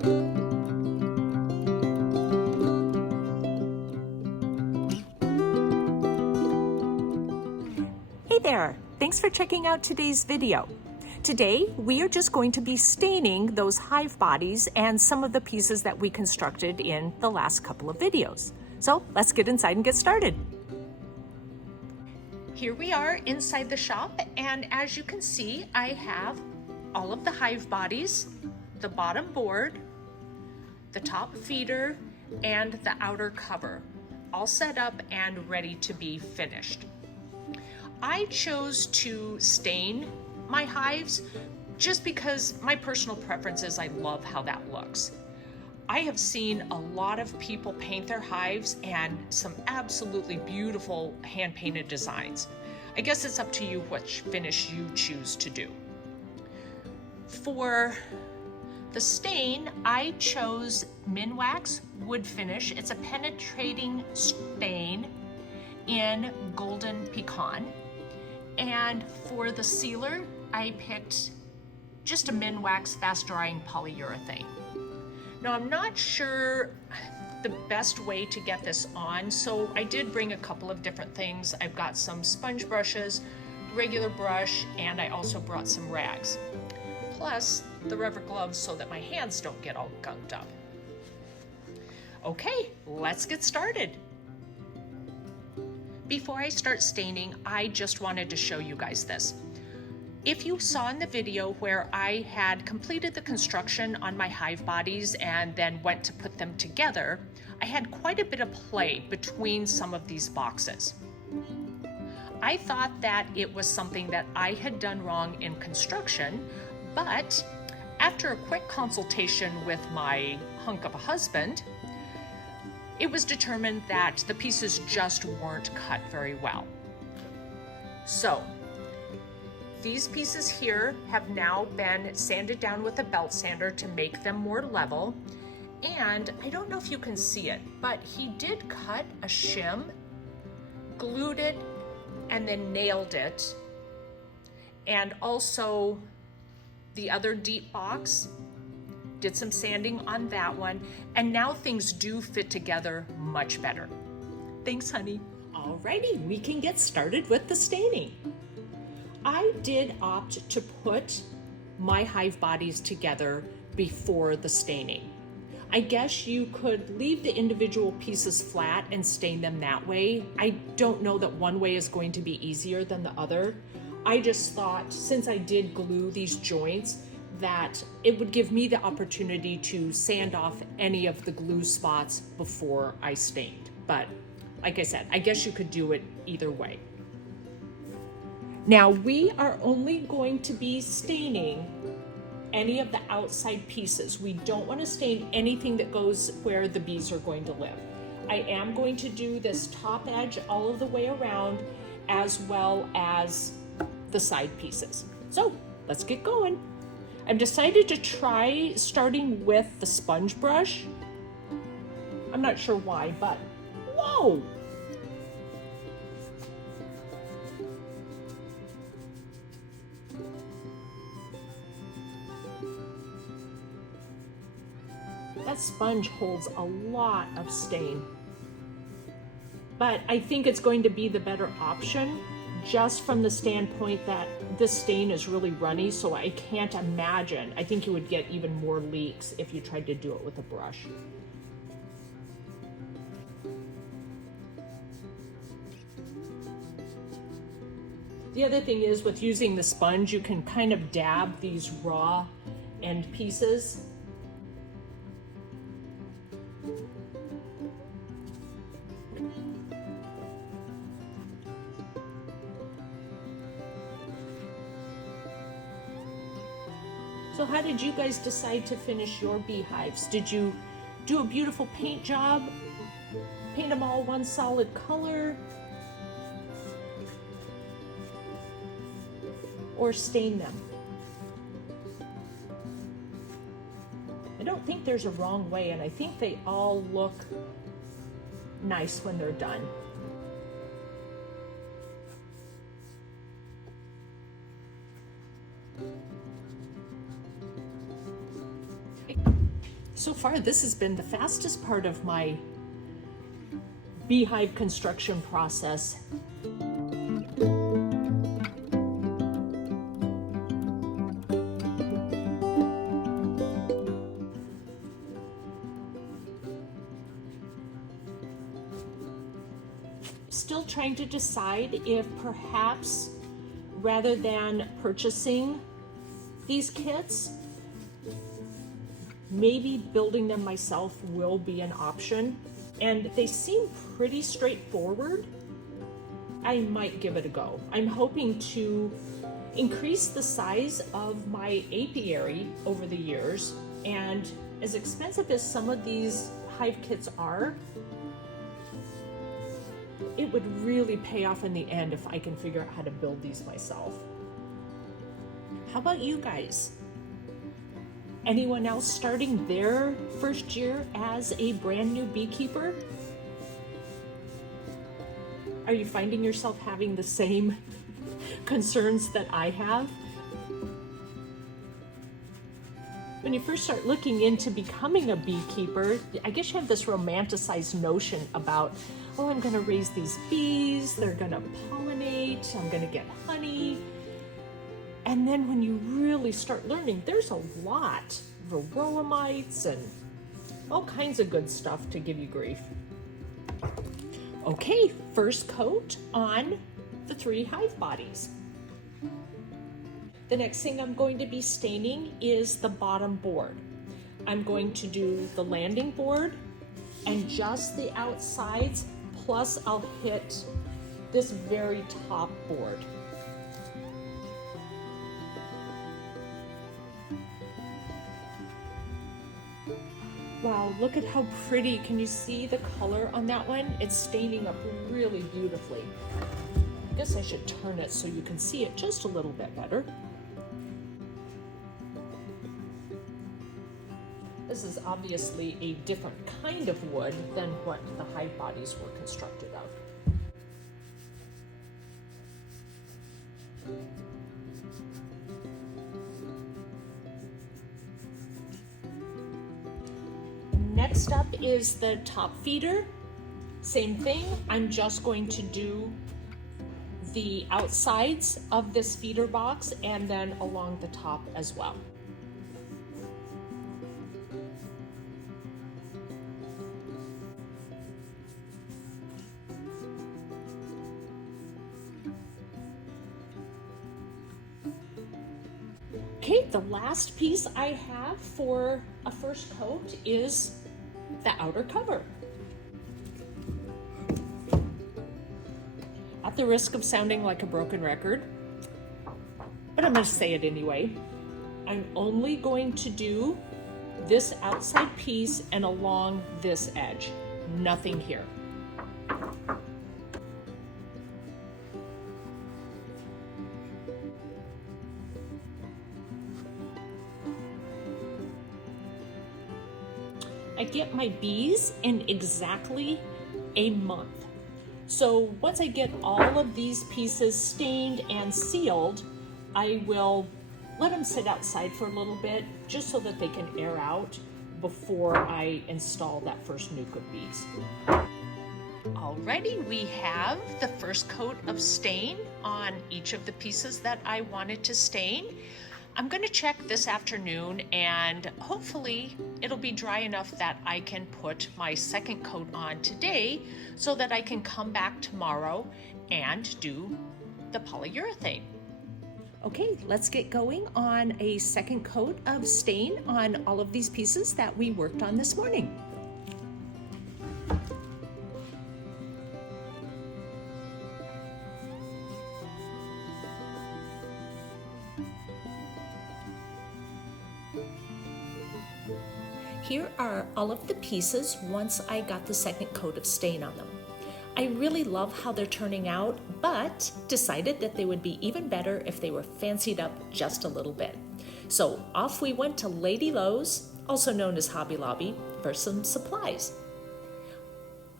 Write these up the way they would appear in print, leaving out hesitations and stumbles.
Hey there, thanks for checking out today's video. Today, we are just going to be staining those hive bodies and some of the pieces that we constructed in the last couple of videos. So let's get inside and get started. Here we are inside the shop, and as you can see, I have all of the hive bodies, the bottom board, the top feeder, and the outer cover, all set up and ready to be finished. I chose to stain my hives just because my personal preference is I love how that looks. I have seen a lot of people paint their hives and some absolutely beautiful hand-painted designs. I guess it's up to you which finish you choose to do. For the stain, I chose Minwax Wood Finish. It's a penetrating stain in Golden Pecan. And for the sealer, I picked just a Minwax fast drying polyurethane. Now I'm not sure the best way to get this on, so I did bring a couple of different things. I've got some sponge brushes, regular brush, and I also brought some rags. Plus the rubber gloves so that my hands don't get all gunked up. Okay, let's get started. Before I start staining, I just wanted to show you guys this. If you saw in the video where I had completed the construction on my hive bodies and then went to put them together, I had quite a bit of play between some of these boxes. I thought that it was something that I had done wrong in construction, but after a quick consultation with my hunk of a husband, it was determined that the pieces just weren't cut very well. So these pieces here have now been sanded down with a belt sander to make them more level. And I don't know if you can see it, but he did cut a shim, glued it, and then nailed it. And also the other deep box, did some sanding on that one, and now things do fit together much better. Thanks, honey. Alrighty, we can get started with the staining. I did opt to put my hive bodies together before the staining. I guess you could leave the individual pieces flat and stain them that way. I don't know that one way is going to be easier than the other. I just thought, since I did glue these joints, that it would give me the opportunity to sand off any of the glue spots before I stained. But like I said, I guess you could do it either way. Now we are only going to be staining any of the outside pieces. We don't want to stain anything that goes where the bees are going to live. I am going to do this top edge all of the way around, as well as the side pieces. So let's get going. I've decided to try starting with the sponge brush. I'm not sure why, but whoa! That sponge holds a lot of stain. But I think it's going to be the better option, just from the standpoint that this stain is really runny, so I can't imagine. I think you would get even more leaks if you tried to do it with a brush. The other thing is, with using the sponge, you can kind of dab these raw end pieces. So how did you guys decide to finish your beehives? Did you do a beautiful paint job? Paint them all one solid color? Or stain them? I don't think there's a wrong way, and I think they all look nice when they're done. So far, this has been the fastest part of my beehive construction process. Still trying to decide if perhaps rather than purchasing these kits, maybe building them myself will be an option. And they seem pretty straightforward. I might give it a go. I'm hoping to increase the size of my apiary over the years, and as expensive as some of these hive kits are, it would really pay off in the end if I can figure out how to build these myself. How about you guys? Anyone else starting their first year as a brand new beekeeper? Are you finding yourself having the same concerns that I have? When you first start looking into becoming a beekeeper, I guess you have this romanticized notion about, oh, I'm gonna raise these bees, they're gonna pollinate, I'm gonna get honey. And then when you really start learning, there's a lot of varroa mites and all kinds of good stuff to give you grief. Okay, first coat on the 3 hive bodies. The next thing I'm going to be staining is the bottom board. I'm going to do the landing board and just the outsides, plus I'll hit this very top board. Wow, look at how pretty. Can you see the color on that one? It's staining up really beautifully. I guess I should turn it so you can see it just a little bit better. This is obviously a different kind of wood than what the hive bodies were constructed of. Next up is the top feeder. Same thing, I'm just going to do the outsides of this feeder box and then along the top as well. Okay, the last piece I have for a first coat is the outer cover. At the risk of sounding like a broken record, but I'm going to say it anyway, I'm only going to do this outside piece and along this edge, nothing here. I get my bees in exactly a month. So once I get all of these pieces stained and sealed, I will let them sit outside for a little bit just so that they can air out before I install that first nuke of bees. Alrighty, we have the first coat of stain on each of the pieces that I wanted to stain. I'm going to check this afternoon and hopefully it'll be dry enough that I can put my second coat on today so that I can come back tomorrow and do the polyurethane. Okay, let's get going on a second coat of stain on all of these pieces that we worked on this morning. Here are all of the pieces once I got the second coat of stain on them. I really love how they're turning out, but decided that they would be even better if they were fancied up just a little bit. So off we went to Lady Lowe's, also known as Hobby Lobby, for some supplies.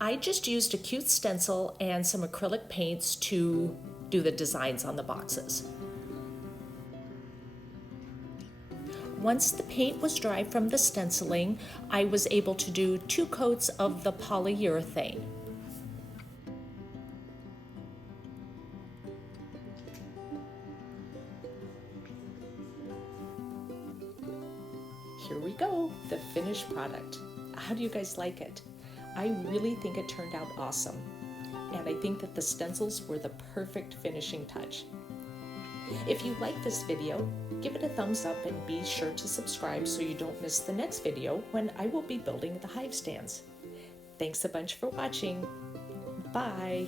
I just used a cute stencil and some acrylic paints to do the designs on the boxes. Once the paint was dry from the stenciling, I was able to do 2 coats of the polyurethane. Here we go, the finished product. How do you guys like it? I really think it turned out awesome. And I think that the stencils were the perfect finishing touch. If you like this video, give it a thumbs up and be sure to subscribe so you don't miss the next video when I will be building the hive stands. Thanks a bunch for watching. Bye.